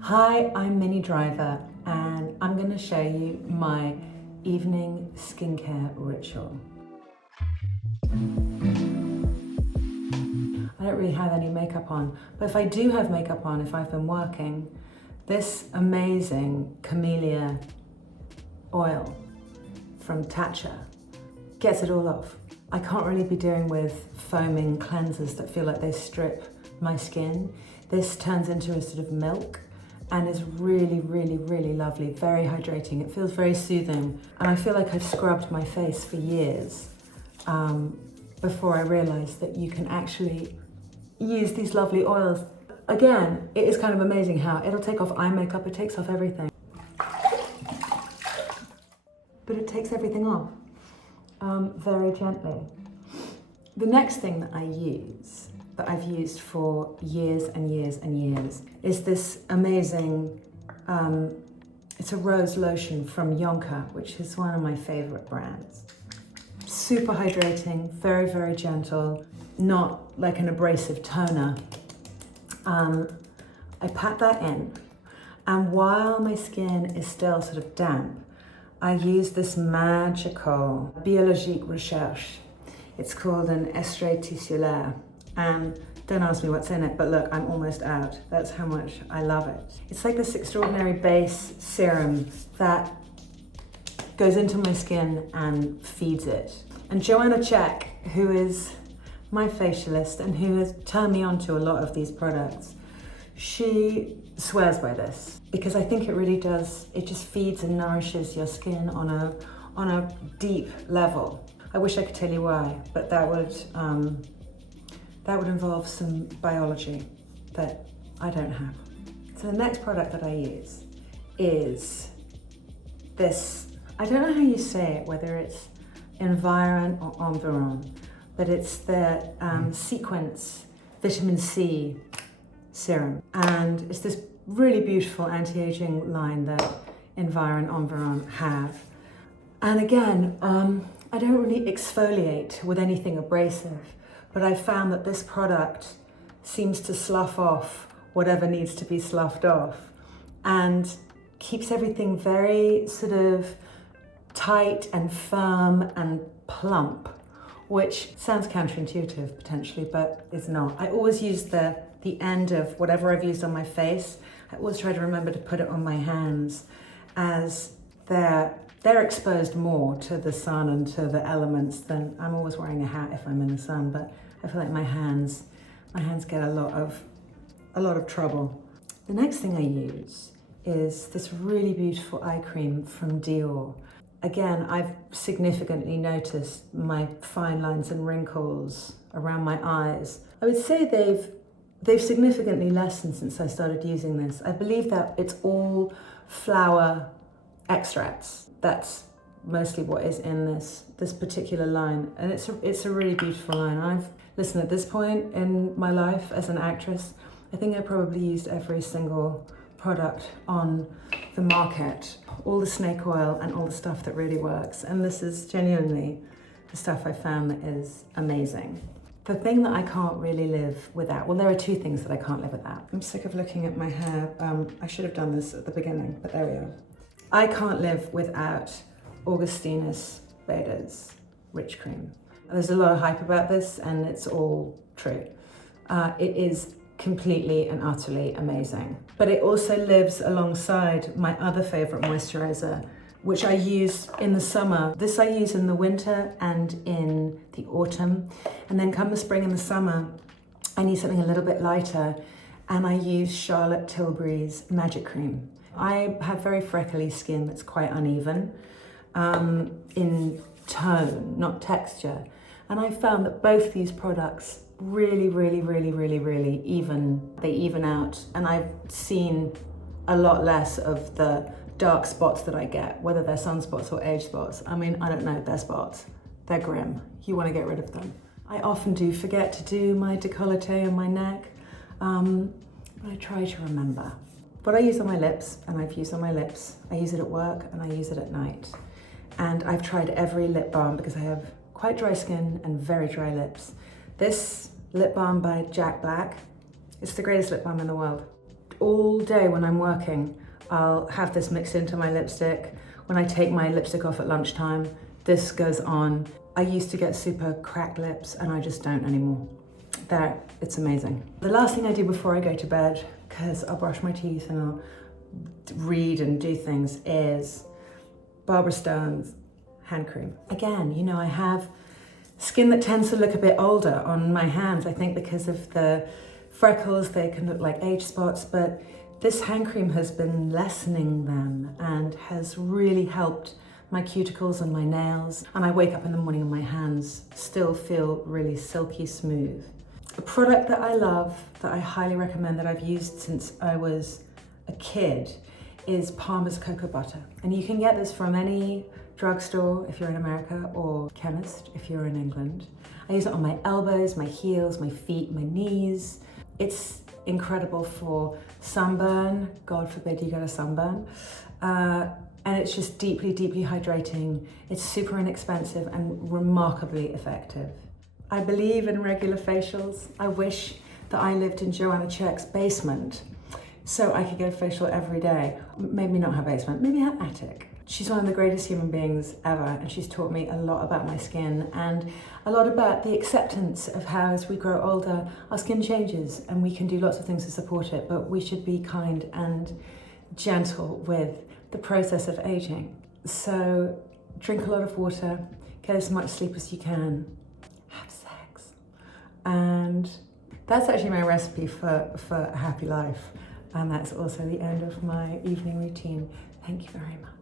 Hi, I'm Minnie Driver and I'm going to show you my evening skincare ritual. I don't really have any makeup on, but if I do have makeup on, if I've been working, this amazing camellia oil from Tatcha gets it all off. I can't really be doing with foaming cleansers that feel like they strip my skin. This turns into a sort of milk and is really, really, really lovely, very hydrating. It feels very soothing. And I feel like I've scrubbed my face for years before I realized that you can actually use these lovely oils. Again, it is kind of amazing how it'll take off eye makeup, it takes off everything. But it takes everything off very gently. The next thing that I use, that I've used for years and years and years, is this amazing, it's a rose lotion from Yonka, which is one of my favorite brands. Super hydrating, very, very gentle, not like an abrasive toner. I pat that in, and while my skin is still sort of damp, I use this magical biologique recherche. It's called an extrait tissulaire, and don't ask me what's in it, but look, I'm almost out. That's how much I love it. It's like this extraordinary base serum that goes into my skin and feeds it. And Joanna Check, who is my facialist and who has turned me on to a lot of these products, she swears by this because I think it really does, it just feeds and nourishes your skin on a deep level. I wish I could tell you why, but that would involve some biology that I don't have. So the next product that I use is this, I don't know how you say it, whether it's Environ or Environ, but it's the Sequence Vitamin C serum. And it's this really beautiful anti-aging line that Environ have. And again, I don't really exfoliate with anything abrasive, but I found that this product seems to slough off whatever needs to be sloughed off and keeps everything very sort of tight and firm and plump, which sounds counterintuitive potentially, but is not. I always use the end of whatever I've used on my face. I always try to remember to put it on my hands, as they're exposed more to the sun and to the elements than, I'm always wearing a hat if I'm in the sun, but I feel like my hands get a lot of trouble. The next thing I use is this really beautiful eye cream from Dior. Again, I've significantly noticed my fine lines and wrinkles around my eyes. I would say they've significantly lessened since I started using this. I believe that it's all flower extracts. That's mostly what is in this particular line, and it's a really beautiful line. Listen, at this point in my life as an actress, I think I probably used every single product on the market, all the snake oil and all the stuff that really works, and this is genuinely the stuff I found that is amazing. The thing that I can't really live without, well, there are two things that I can't live without. I'm sick of looking at my hair. I should have done this at the beginning, but there we are. I can't live without Augustinus Bader's Rich Cream. There's a lot of hype about this, and it's all true. It is completely and utterly amazing. But it also lives alongside my other favorite moisturizer, which I use in the summer. This I use in the winter and in the autumn. And then come the spring and the summer, I need something a little bit lighter, and I use Charlotte Tilbury's Magic Cream. I have very freckly skin that's quite uneven in tone, not texture. And I found that both these products really, really, really, really, really even out. And I've seen a lot less of the dark spots that I get, whether they're sunspots or age spots. I mean, I don't know, they're spots. They're grim. You want to get rid of them. I often do forget to do my décolleté on my neck, but I try to remember. What I use on my lips, and I've used on my lips, I use it at work and I use it at night. And I've tried every lip balm because I have quite dry skin and very dry lips. This lip balm by Jack Black, it's the greatest lip balm in the world. all day when I'm working, I'll have this mixed into my lipstick. When I take my lipstick off at lunchtime, this goes on. I used to get super cracked lips and I just don't anymore. It's amazing. The last thing I do before I go to bed, because I'll brush my teeth and I'll read and do things, is Barbara Stone's hand cream. Again, you know, I have skin that tends to look a bit older on my hands, I think because of the freckles, they can look like age spots, but this hand cream has been lessening them and has really helped my cuticles and my nails. And I wake up in the morning and my hands still feel really silky smooth. A product that I love, that I highly recommend, that I've used since I was a kid, is Palmer's Cocoa Butter. And you can get this from any drugstore if you're in America, or chemist if you're in England. I use it on my elbows, my heels, my feet, my knees. It's incredible for sunburn. God forbid you get a sunburn. And it's just deeply, deeply hydrating. It's super inexpensive and remarkably effective. I believe in regular facials. I wish that I lived in Joanna Czech's basement so I could get a facial every day. Maybe not her basement, maybe her attic. She's one of the greatest human beings ever, and she's taught me a lot about my skin and a lot about the acceptance of how, as we grow older, our skin changes and we can do lots of things to support it, but we should be kind and gentle with the process of aging. So drink a lot of water, get as much sleep as you can, have sex. And that's actually my recipe for a happy life. And that's also the end of my evening routine. Thank you very much.